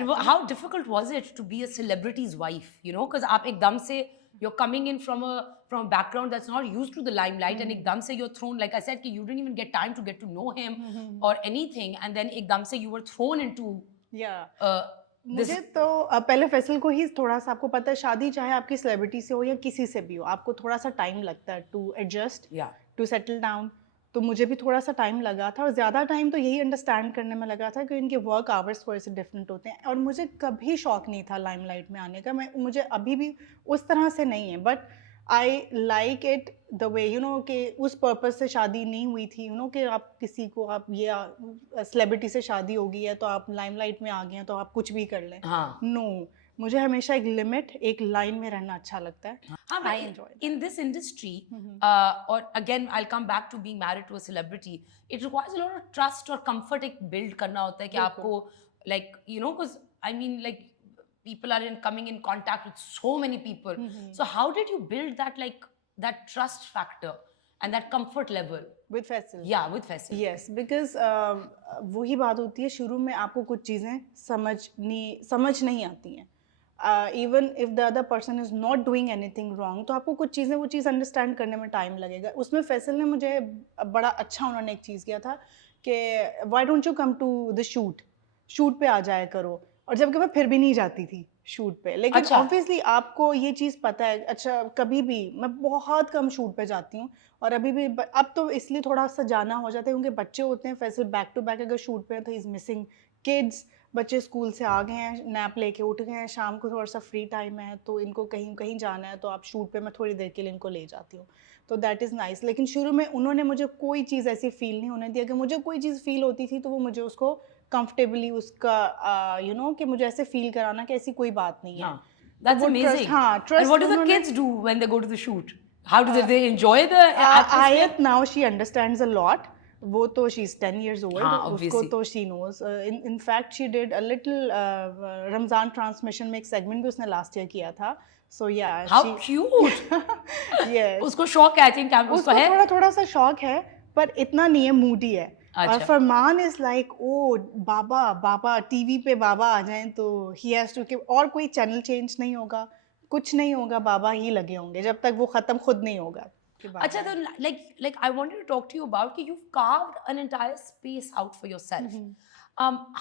And how difficult was it to be a celebrity's wife? You know, because आप एकदम से you're coming in from a background that's not used to the limelight, and एकदम से you're thrown, like I said, कि you didn't even get time to get to know him or anything, and then एकदम से you were thrown into या this. मुझे तो पहले फैसल को ही थोड़ा सा, आपको पता है शादी चाहे आपकी सेलिब्रिटी से हो या किसी से भी हो, आपको थोड़ा सा टाइम लगता है to adjust, Yeah. To settle down. तो मुझे भी थोड़ा सा टाइम लगा था, और ज़्यादा टाइम तो यही अंडरस्टैंड करने में लगा था कि इनके वर्क आवर्स थोड़े से डिफरेंट होते हैं। और मुझे कभी शौक नहीं था लाइमलाइट में आने का, मुझे अभी भी उस तरह से नहीं है, but I like it the way कि उस पर्पज से शादी नहीं हुई थी, कि आप किसी को, आप ये सेलिब्रिटी से शादी होगी है तो आप लाइमलाइट में आ गए हैं तो आप कुछ भी कर लें। हाँ. नो, मुझे हमेशा एक लिमिट, एक लाइन में रहना अच्छा लगता है। हाँ, I but enjoy that. in this industry, or again, I'll come back to being married to a celebrity. It requires a lot of trust और comfort एक build करना होता है कि आपको, like, you know, because I mean, like, people are coming in contact with so many people. So how did you build that, like, that trust factor and that comfort level? With Faisal. Yeah, with Faisal. Yes, because वही बात होती है, शुरू में आपको कुछ चीज़ें समझ नहीं आती हैं। Even if the other person is not doing anything wrong, तो आपको कुछ चीज़ें, वो चीज़ अंडरस्टैंड करने में टाइम लगेगा। उसमें फैसल ने मुझे बड़ा अच्छा, उन्होंने एक चीज़ किया था कि why don't you come to the shoot पे आ जाया करो। और जबकि मैं फिर भी नहीं जाती थी शूट पे, लेकिन अच्छा। ऑब्वियसली आपको ये चीज़ पता है। अच्छा, कभी भी मैं बहुत कम शूट पे जाती हूँ, और अभी भी अब तो इसलिए थोड़ा सा जाना हो जाता है क्योंकि बच्चे होते हैं। फैसल बैक टू बैक अगर शूट पे है तो इज़ मिसिंग किड्स। बच्चे स्कूल से आ गए हैं, नैप लेके उठ गए हैं, शाम को थोड़ा सा फ्री टाइम है तो इनको कहीं कहीं जाना है, तो आप शूट पे मैं थोड़ी देर के लिए इनको ले जाती हूँ, तो दैट इज़ नाइस। लेकिन शुरू में उन्होंने मुझे कोई चीज़ ऐसी फील नहीं होने दिया। कि मुझे कोई चीज़ फील होती थी तो वो मुझे उसको कंफर्टेबली उसका कि मुझे ऐसे फील कराना कि ऐसी कोई बात नहीं है। हाँ. That's वो amazing. Trust And what do the उन्होंने। kids do when they go to the shoot? How do they enjoy the atmosphere? Ayat now she understands a lot. वो तो she's 10 years old. हाँ, उसको obviously. तो she knows. In fact she did a little Ramzan transmission में एक segment भी उसने last year किया था. So yeah, How she cute. yes. उसको शौक है, I think, उसको उसको है. थोड़ा थोड़ा सा शौक है, पर इतना नहीं है, मूडी है। और अच्छा. फरमान इज लाइक, ओ बाबा बाबा, टीवी पे बाबा आ जाएं तो ही हैज टू, और कोई चैनल चेंज नहीं होगा, कुछ नहीं होगा, बाबा ही लगे होंगे जब तक वो खत्म खुद नहीं होगा कि बाबा अच्छा, तो like I wanted to talk to you about कि you've carved an entire space out for yourself.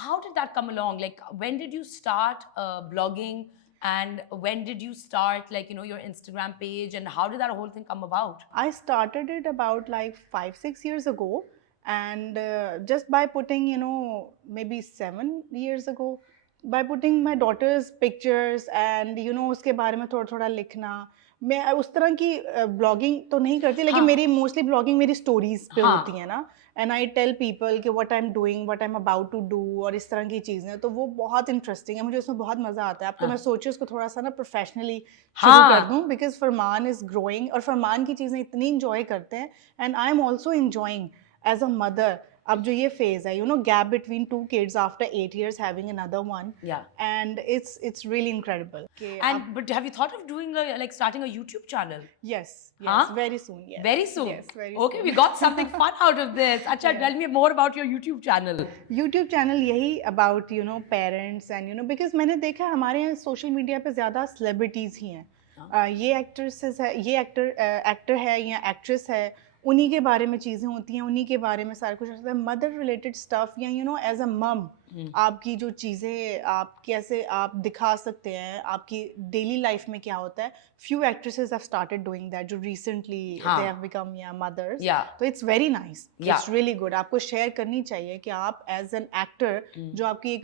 How did that come along? Like, when did you start blogging, and when did you start, like, you know, your Instagram page, and how did that whole thing come about? I started it about like 5-6 years ago, and just by putting, maybe 7 years ago, by putting my daughter's pictures and उसके बारे में थोड़ा थोड़ा लिखना। मैं उस तरह की ब्लॉगिंग तो नहीं करती, लेकिन हाँ. मेरी मोस्टली ब्लॉगिंग मेरी स्टोरीज पे हाँ. होती है ना। एंड आई टेल पीपल कि what I am doing, what I am about to do, और इस तरह की चीज़ें, तो वो बहुत इंटरेस्टिंग है, मुझे उसमें बहुत मज़ा आता है। अब तो मैं सोची उसको थोड़ा सा ना प्रोफेशनली शुरू कर दूँ, बिकॉज फरमान इज़ ग्रोइंग, और फरमान की चीज़ें इतनी इंजॉय करते हैं, and I am also enjoying as a mother. अब जो ये फेज है, gap between 2 kids after 8 years having another one, Yeah. and it's really incredible. And but have you thought of doing like starting a YouTube channel? Yes, Huh? very soon. Yes. Very soon. Yes, very Okay, soon. we got something fun out of this. Acha, Yeah. tell me more about your YouTube channel. YouTube channel यही about parents and because मैंने देखा है हमारे यहाँ social media पे ज़्यादा celebrities ही हैं। ये एक्ट्रेसेस है, ये एक्टर है या एक्ट्रेस है, उन्हीं के बारे में चीज़ें होती हैं, उन्हीं के बारे में सारा कुछ होता है। मदर रिलेटेड स्टफ या एज अ मम आपकी जो चीज़ें आप कैसे आप दिखा सकते हैं, आपकी डेली लाइफ में क्या होता है। Few actresses have started doing that, जो recently they have become mothers. तो it's very nice, it's really good. आपको शेयर करनी चाहिए कि आप एज एन एक्टर जो आपकी एक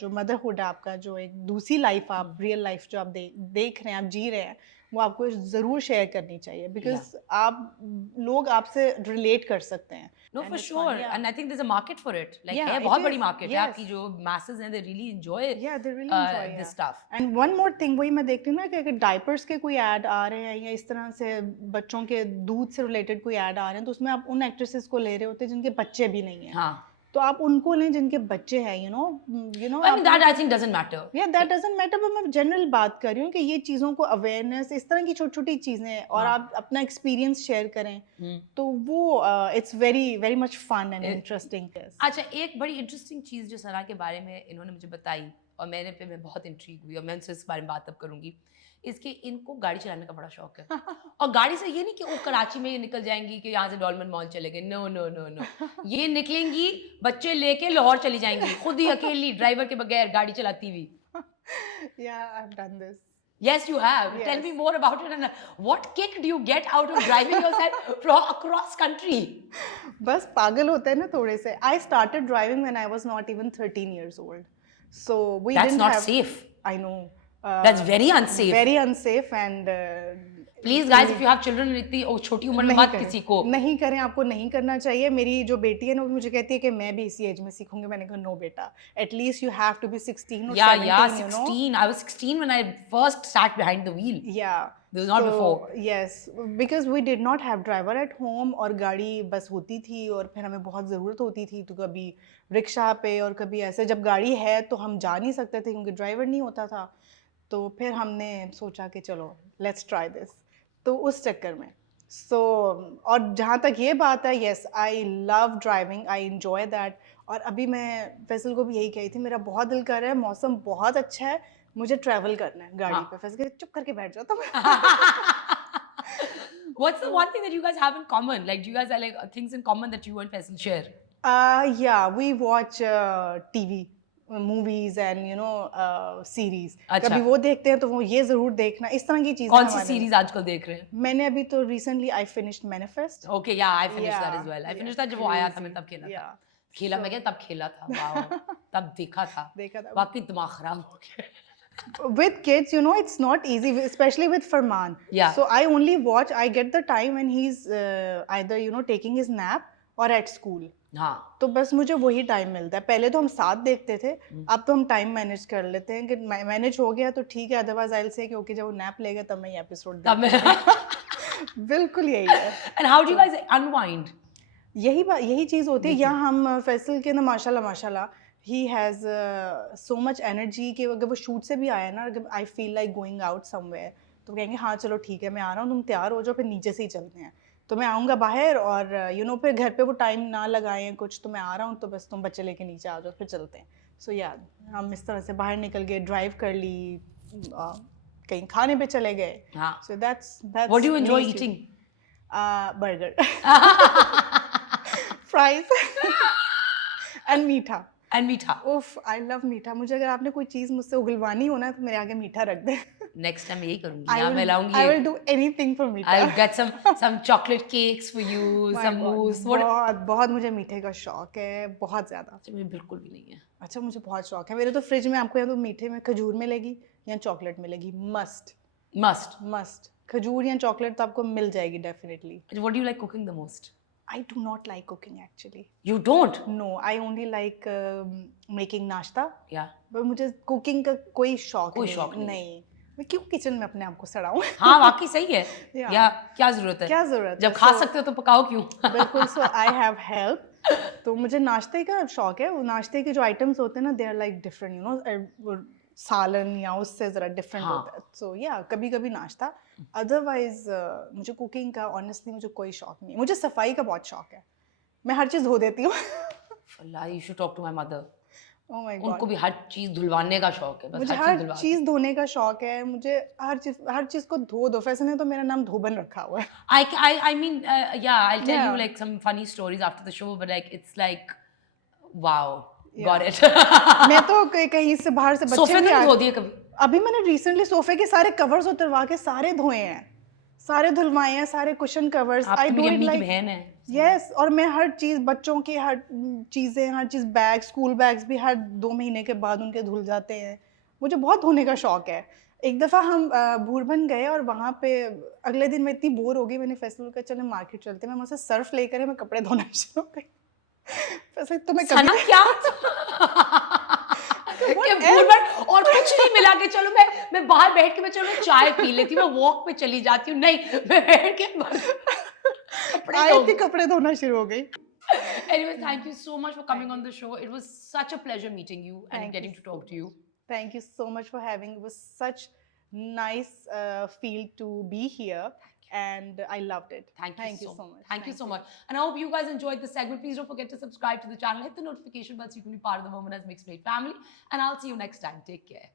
जो मदरहुड है आपका, जो एक दूसरी लाइफ आप रियल लाइफ जो आप देख रहे हैं, आप जी रहे हैं, वो आपको ज़रूर शेयर करनी चाहिए, बिकॉज आप लोग आपसे रिलेट कर सकते हैं। No, for sure. And I think there's a market for it. Like, Yeah, है it बहुत is. बड़ी market है Yes. आपकी, जो masses हैं, they really enjoy they really enjoy this stuff. And one more thing, वही मैं देखती हूँ ना कि अगर डायपर्स के कोई ऐड आ रहे हैं या इस तरह से बच्चों के दूध से रिलेटेड कोई ऐड आ रहे हैं, तो उसमें आप उन एक्ट्रेसेस को ले रहे होते हैं जिनके बच्चे भी नहीं हैं। हाँ. तो आप उनको लें जिनके बच्चे हैं, I mean, that I think doesn't matter. Yeah, that doesn't matter, but मैं जनरल बात कर रही हूँ कि ये चीज़ों को अवेयरनेस, इस तरह की छोटी छोटी चीज़ें, और आप अपना एक्सपीरियंस शेयर करें, तो वो it's very very much fun and interesting. अच्छा, एक बड़ी इंटरेस्टिंग चीज़ जो सना के बारे में इन्होंने मुझे बताई, और मैं बहुत इंट्रीग हुई और मैं उनसे इस बारे में बात अब करूंगी। इसके इनको गाड़ी चलाने का बड़ा शौक है और गाड़ी से ये नहीं कि वो कराची में ये निकल जाएंगी कि यहाँ से डॉलमन मॉल चले गए, नो नो नो नो, ये निकलेंगी बच्चे लेके लाहौर चली जाएंगी खुद ही अकेली ड्राइवर के बगैर गाड़ी चलाती हुई। Yeah, I've done this. Yes, you have. Tell Yes. me more about it. And what kick do you get out of driving yourself from across country? बस पागल होते हैं ना थोड़े से. I started driving when I was not even 13 years old. So we That's didn't not have. safe. I know. That's very unsafe. Very unsafe and. Please guys, if you have children इतनी छोटी उम्र में मत किसी को. नहीं करें, आपको नहीं करना चाहिए. मेरी जो बेटी है ना वो मुझे कहती है कि मैं भी इसी एज में सीखूंगी. मैंने कहा नो बेटा, at least you have to be 16 or 17, Yeah, you know. 16. I was 16 when I first sat behind the wheel. Yeah. This was not before. Yes, because we did not have driver at home और गाड़ी बस होती थी और फिर हमें बहुत ज़रूरत होती थी तो कभी रिक्शा पे और कभी ऐसे. जब गाड़ी है तो हम जा नहीं सकते थे क्योंकि ड्राइवर नहीं होता था. तो फिर हमने सोचा कि चलो लेट्स ट्राई दिस. तो उस चक्कर में और जहाँ तक ये बात है, yes I love driving, I enjoy that. और अभी मैं फैसल को भी यही कही थी, मेरा बहुत दिल कर रहा है, मौसम बहुत अच्छा है, मुझे ट्रैवल करना है गाड़ी पे. फैसल चुप करके बैठ जाओ तुम. What's the one thing that you guys have in common? Like, do you guys have like things in common that you and Faisal share? Yeah, we watch TV, movies and you know series. कभी वो देखते हैं तो वो ये जरूर देखना, इस तरह की चीजें. कौन सी सीरीज आजकल देख रहे हैं? मैंने अभी तो recently I finished Manifest. Okay, yeah, I finished that as well. I finished that जब वो आया था, मैं तब खेला था. Yeah. खेला मैं क्या तब खेला था. वाओ. तब देखा था. बाकी दिमाग खराब हो गया. With kids, you know, it's not easy, especially with Farman. Yeah. So I only watch. I get the time when he's either you know taking his nap or at school. हाँ. तो बस मुझे वही टाइम मिलता है. पहले तो हम साथ देखते थे, अब तो हम टाइम मैनेज कर लेते हैं कि मैनेज हो गया तो ठीक है, अदरवाइज आई विल से कि ओके जब वो नैप लेगा तब मैं ये एपिसोड देखूंगा. बिल्कुल यही है. And how do you guys unwind? यही चीज़ होती है. यहाँ हम फैसल के ना माशाल्लाह he has so much energy कि अगर वो शूट से भी आया ना, अगर I feel like going out somewhere तो कहेंगे हाँ चलो ठीक है मैं आ रहा हूँ, तुम तैयार हो जाओ, फिर नीचे से ही चलते हैं. तो मैं आऊँगा बाहर और यू नो फिर घर पे वो टाइम ना लगाएं कुछ, तो मैं आ रहा हूँ तो बस तुम बच्चे लेके नीचे आ जाओ, फिर चलते हैं. सो या हम इस तरह से बाहर निकल गए, ड्राइव कर ली, कहीं खाने पे चले गए. So that's What do you enjoy eating? Burger, fries and मीठा. And मीठा. उफ, आई लव मीठा. मुझे अगर आपने कोई चीज मुझसे उगलवानी हो ना तो मेरे आगे मीठा रख दे. Next time यही करूँगी. यहाँ मैं लाऊंगी. I will do anything for मीठा. I'll get some chocolate cakes for you, some mousse. बहुत मुझे मीठे का शौक है, बहुत ज्यादा. अच्छा मुझे बिल्कुल भी नहीं है. अच्छा मुझे बहुत शौक है. मेरे तो फ्रिज में आपको या तो मीठे में खजूर मिलेगी या चॉकलेट मिलेगी. मस्ट खजूर या चॉकलेट तो आपको मिल जाएगी definitely. What do you like cooking the most? I do not like cooking actually. You don't? No, I only like making नाश्ता. Yeah. पर मुझे कुकिंग का कोई शौक नहीं. मैं क्यों किचन में अपने आप को सड़ाऊं? हाँ वाकई सही है. या क्या जरूरत है? जब खा सकते हो तो पकाओ क्यों? बिल्कुल. So I have help. तो मुझे नाश्ते का शौक है. वो नाश्ते के जो आइटम्स होते हैं ना, they are like different, you know, सालन या उससे ज़रा डिफरेंट होता है. सो या कभी कभी नाश्ता. अदरवाइज मुझे कुकिंग का ऑनेस्टली मुझे कोई शौक नहीं. मुझे सफाई का बहुत शौक है. मैं हर चीज़ धो देती हूँ. You should talk to my mother. Oh my God. उनको भी हर चीज़ धुलवाने का शौक है. मुझे हर चीज़ धोने का शौक है. मुझे हर चीज़ को धो. फैसल ने तो मेरा नाम धोबन रखा हुआ है. I mean yeah, I'll tell you like some funny stories after the show, but like it's like wow. Got it. मैं तो कहीं से बाहर से बच्चे सोफे नहीं धो दिए कभी? अभी मैंने रिसेंटली सोफे के सारे कवर्स उतरवा के सारे धोए हैं, सारे धुलवाए हैं, सारे cushion covers. I do it like बहन है. यस. और मैं हर चीज, बच्चों की हर चीजें, हर चीज, बैग, स्कूल बैग्स भी हर 2 महीने के बाद उनके धुल जाते हैं. मुझे बहुत धोने का शौक है. एक दफ़ा हम भूरभन गए और वहाँ पे अगले दिन मैं इतनी बोर हो गई, मैंने फैसल का चले मार्केट चलते. मैं वहाँ से सर्फ लेकर मैं कपड़े धोना शुरू कर. तो मैं कभी क्या और कुछ नहीं मिला के चलो मैं बाहर बैठ के मैं चलो चाय पी लेती हूँ, मैं वॉक पे चली जाती हूँ. नहीं, मैं बैठ के कपड़े धोना शुरू हो गई. Anyway, thank you so much for coming on the show. It was such a pleasure meeting you and getting to talk to you. Thank you so much for having. It was such nice feel to be here. and I loved it. Thank you so much. Thank you so much. And I hope you guys enjoyed this segment. Please don't forget to subscribe to the channel, hit the notification bell so you can be part of the Women as Mixed Plate family. And I'll see you next time. Take care.